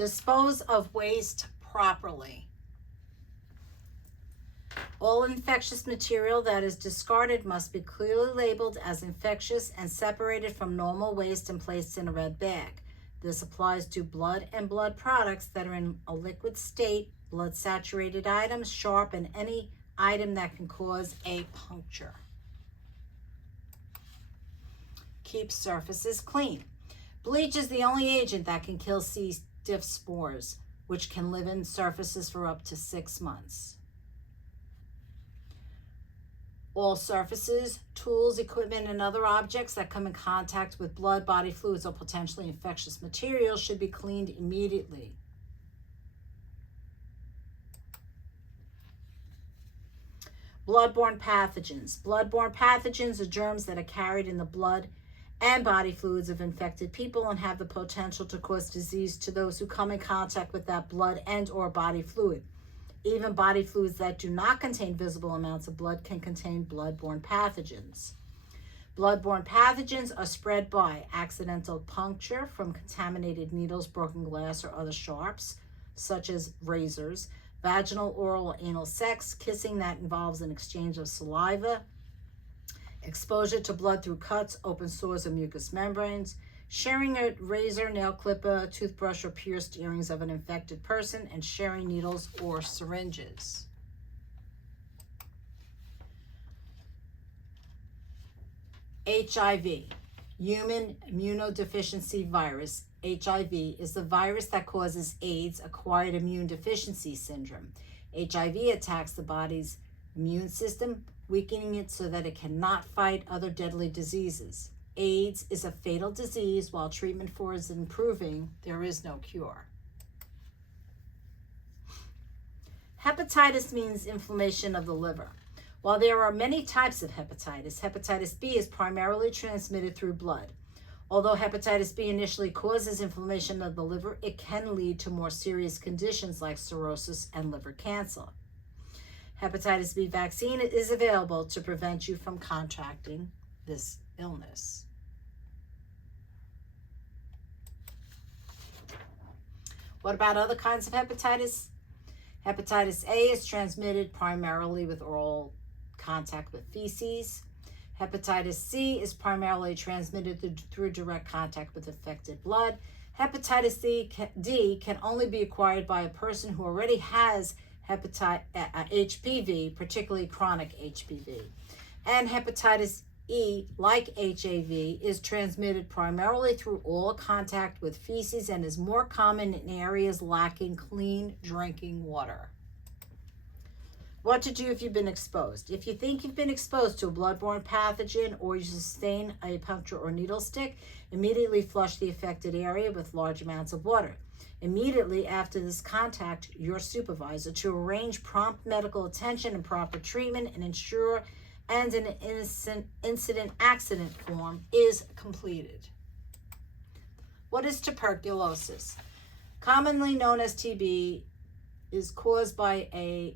Dispose of waste properly. All infectious material that is discarded must be clearly labeled as infectious and separated from normal waste and placed in a red bag. This applies to blood and blood products that are in a liquid state, blood-saturated items, sharp, and any item that can cause a puncture. Keep surfaces clean. Bleach is the only agent that can kill C. diff spores, which can live in surfaces for up to 6 months. All surfaces, tools, equipment, and other objects that come in contact with blood, body fluids, or potentially infectious materials should be cleaned immediately. Blood-borne pathogens. Blood-borne pathogens are germs that are carried in the blood and body fluids of infected people and have the potential to cause disease to those who come in contact with that blood and or body fluid. Even body fluids that do not contain visible amounts of blood can contain blood-borne pathogens. Blood-borne pathogens are spread by accidental puncture from contaminated needles, broken glass, or other sharps, such as razors, vaginal, oral, or anal sex, kissing that involves an exchange of saliva, exposure to blood through cuts, open sores, or mucous membranes, sharing a razor, nail clipper, toothbrush, or pierced earrings of an infected person, and sharing needles or syringes. HIV, human immunodeficiency virus. HIV is the virus that causes AIDS, acquired immune deficiency syndrome. HIV attacks the body's immune system, weakening it so that it cannot fight other deadly diseases. AIDS is a fatal disease. While treatment for it is improving, there is no cure. Hepatitis means inflammation of the liver. While there are many types of hepatitis, hepatitis B is primarily transmitted through blood. Although hepatitis B initially causes inflammation of the liver, it can lead to more serious conditions like cirrhosis and liver cancer. Hepatitis B vaccine is available to prevent you from contracting this illness. What about other kinds of hepatitis? Hepatitis A is transmitted primarily with oral contact with feces. Hepatitis C is primarily transmitted through direct contact with infected blood. Hepatitis D can only be acquired by a person who already has HPV, particularly chronic HPV. And hepatitis E, like HIV, is transmitted primarily through oral contact with feces and is more common in areas lacking clean drinking water. What to do if you've been exposed. If you think you've been exposed to a blood-borne pathogen or you sustain a puncture or needle stick, immediately flush the affected area with large amounts of water. Immediately after this, contact your supervisor to arrange prompt medical attention and proper treatment and ensure an incident accident form is completed. What is tuberculosis? Commonly known as TB, is caused by a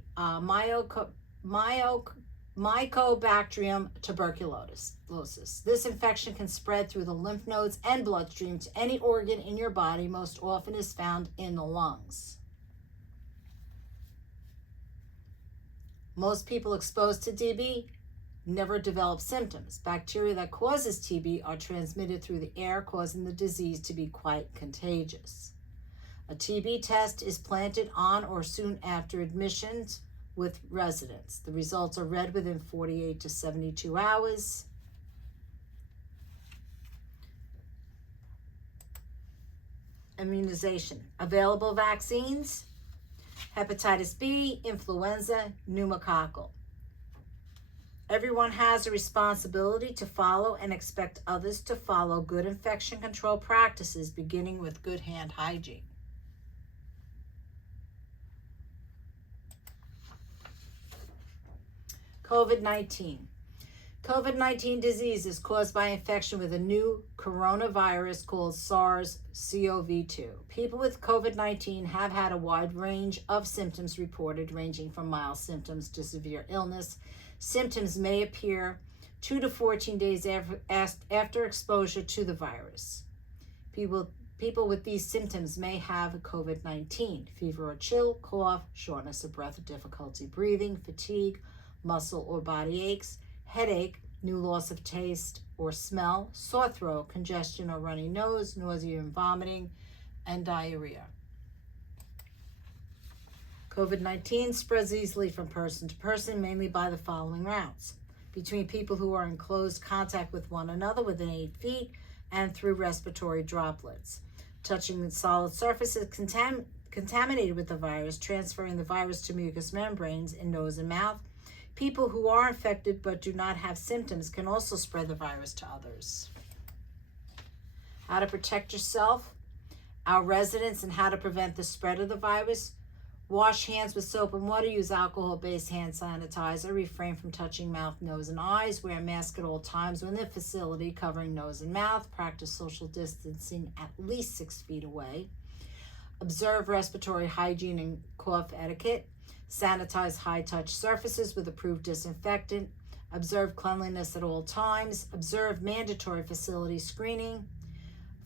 Mycobacterium tuberculosis. This infection can spread through the lymph nodes and bloodstream to any organ in your body. Most often is found in the lungs. Most people exposed to TB never develop symptoms. Bacteria that causes TB are transmitted through the air, causing the disease to be quite contagious. A TB test is planted on or soon after admissions with residents. The results are read within 48 to 72 hours. Immunization. Available vaccines: hepatitis B, influenza, pneumococcal. Everyone has a responsibility to follow and expect others to follow good infection control practices, beginning with good hand hygiene. COVID-19. COVID-19 disease is caused by infection with a new coronavirus called SARS-CoV-2. People with COVID-19 have had a wide range of symptoms reported, ranging from mild symptoms to severe illness. Symptoms may appear 2 to 14 days after exposure to the virus. People People with these symptoms may have COVID-19, fever or chill, cough, shortness of breath or difficulty breathing, fatigue, muscle or body aches, headache, new loss of taste or smell, sore throat, congestion or runny nose, nausea and vomiting, and diarrhea. COVID-19 spreads easily from person to person, mainly by the following routes: between people who are in close contact with one another within 8 feet, and through respiratory droplets. Touching solid surfaces contaminated with the virus, transferring the virus to mucous membranes in nose and mouth. People who are infected but do not have symptoms can also spread the virus to others. How to protect yourself, our residents, and how to prevent the spread of the virus. Wash hands with soap and water. Use alcohol-based hand sanitizer. Refrain from touching mouth, nose, and eyes. Wear a mask at all times within the facility, covering nose and mouth. Practice social distancing at least 6 feet away. Observe respiratory hygiene and cough etiquette. Sanitize high-touch surfaces with approved disinfectant. Observe cleanliness at all times. Observe mandatory facility screening.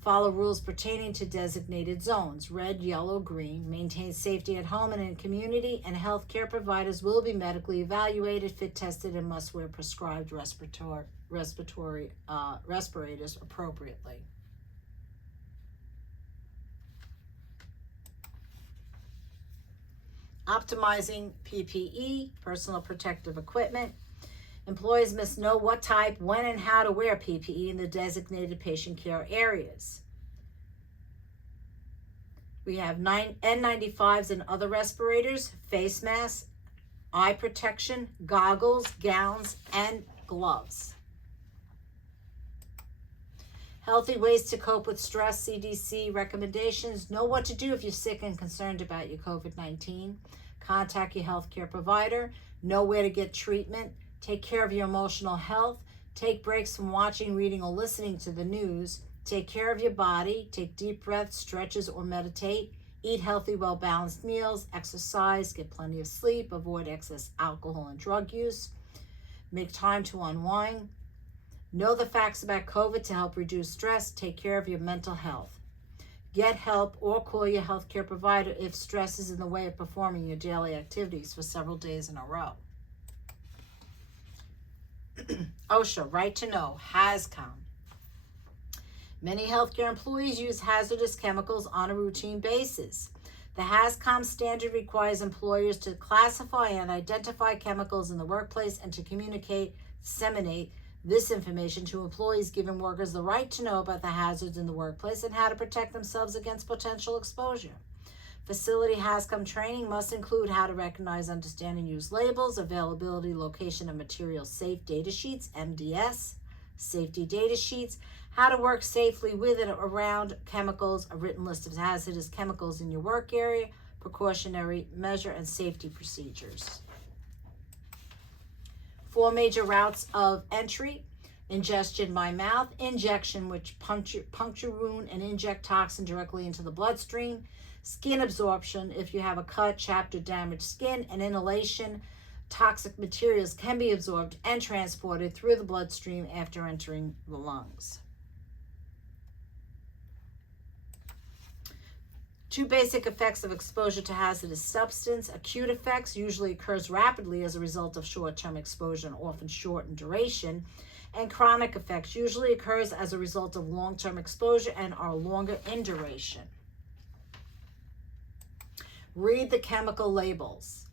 Follow rules pertaining to designated zones, red, yellow, green. Maintain safety at home and in community, and healthcare providers will be medically evaluated, fit tested, and must wear prescribed respirators appropriately. Optimizing PPE, personal protective equipment. Employees must know what type, when, and how to wear PPE in the designated patient care areas. We have N95s and other respirators, face masks, eye protection, goggles, gowns, and gloves. Healthy ways to cope with stress, CDC recommendations. Know what to do if you're sick and concerned about your COVID-19. Contact your healthcare provider. Know where to get treatment. Take care of your emotional health. Take breaks from watching, reading, or listening to the news. Take care of your body. Take deep breaths, stretches, or meditate. Eat healthy, well-balanced meals. Exercise. Get plenty of sleep. Avoid excess alcohol and drug use. Make time to unwind. Know the facts about COVID to help reduce stress. Take care of your mental health. Get help or call your healthcare provider if stress is in the way of performing your daily activities for several days in a row. Osha, right to know, HazCom. Many healthcare employees use hazardous chemicals on a routine basis. The HazCom standard requires employers to classify and identify chemicals in the workplace and to disseminate this information to employees, giving workers the right to know about the hazards in the workplace and how to protect themselves against potential exposure. Facility HazCom training must include how to recognize, understand, and use labels, availability, location, and material safe data sheets, MDS, safety data sheets, how to work safely with and around chemicals, a written list of hazardous chemicals in your work area, precautionary measure, and safety procedures. 4 major routes of entry: ingestion by mouth, injection, which puncture wound and inject toxin directly into the bloodstream; skin absorption, if you have a cut, chapped, or damaged skin; and inhalation. Toxic materials can be absorbed and transported through the bloodstream after entering the lungs. 2 basic effects of exposure to hazardous substance. Acute effects usually occurs rapidly as a result of short-term exposure and often short in duration. And chronic effects usually occurs as a result of long-term exposure and are longer in duration. Read the chemical labels.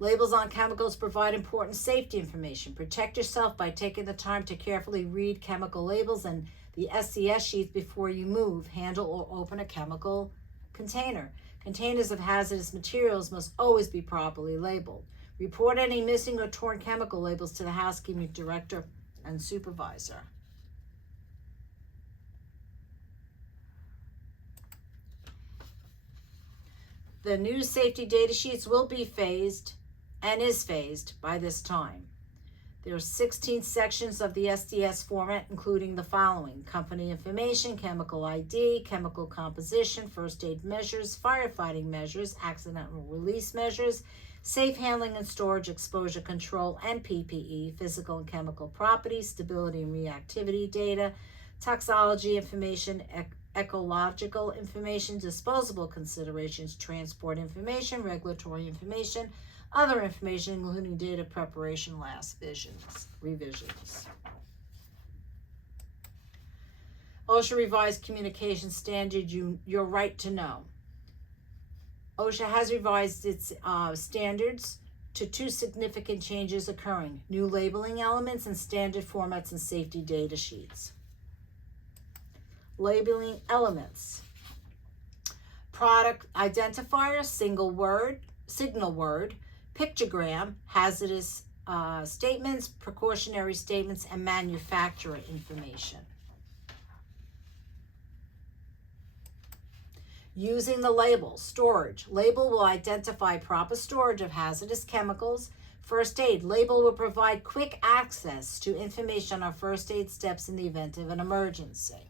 Labels on chemicals provide important safety information. Protect yourself by taking the time to carefully read chemical labels and the SCS sheets before you move, handle, or open a chemical container. Containers of hazardous materials must always be properly labeled. Report any missing or torn chemical labels to the housekeeping director and supervisor. The new safety data sheets will be phased and is phased by this time. There are 16 sections of the SDS format, including the following: company information, chemical ID, chemical composition, first aid measures, firefighting measures, accidental release measures, safe handling and storage, exposure control, and PPE, physical and chemical properties, stability and reactivity data, toxicology information, ecological information, disposable considerations, transport information, regulatory information, other information, including data preparation, revisions. OSHA revised communication standard, your right to know. OSHA has revised its standards to 2 significant changes occurring: new labeling elements and standard formats and safety data sheets. Labeling elements: product identifier, signal word, pictogram, hazardous statements, precautionary statements, and manufacturer information. Using the label: storage. Label will identify proper storage of hazardous chemicals. First aid. Label will provide quick access to information on first aid steps in the event of an emergency.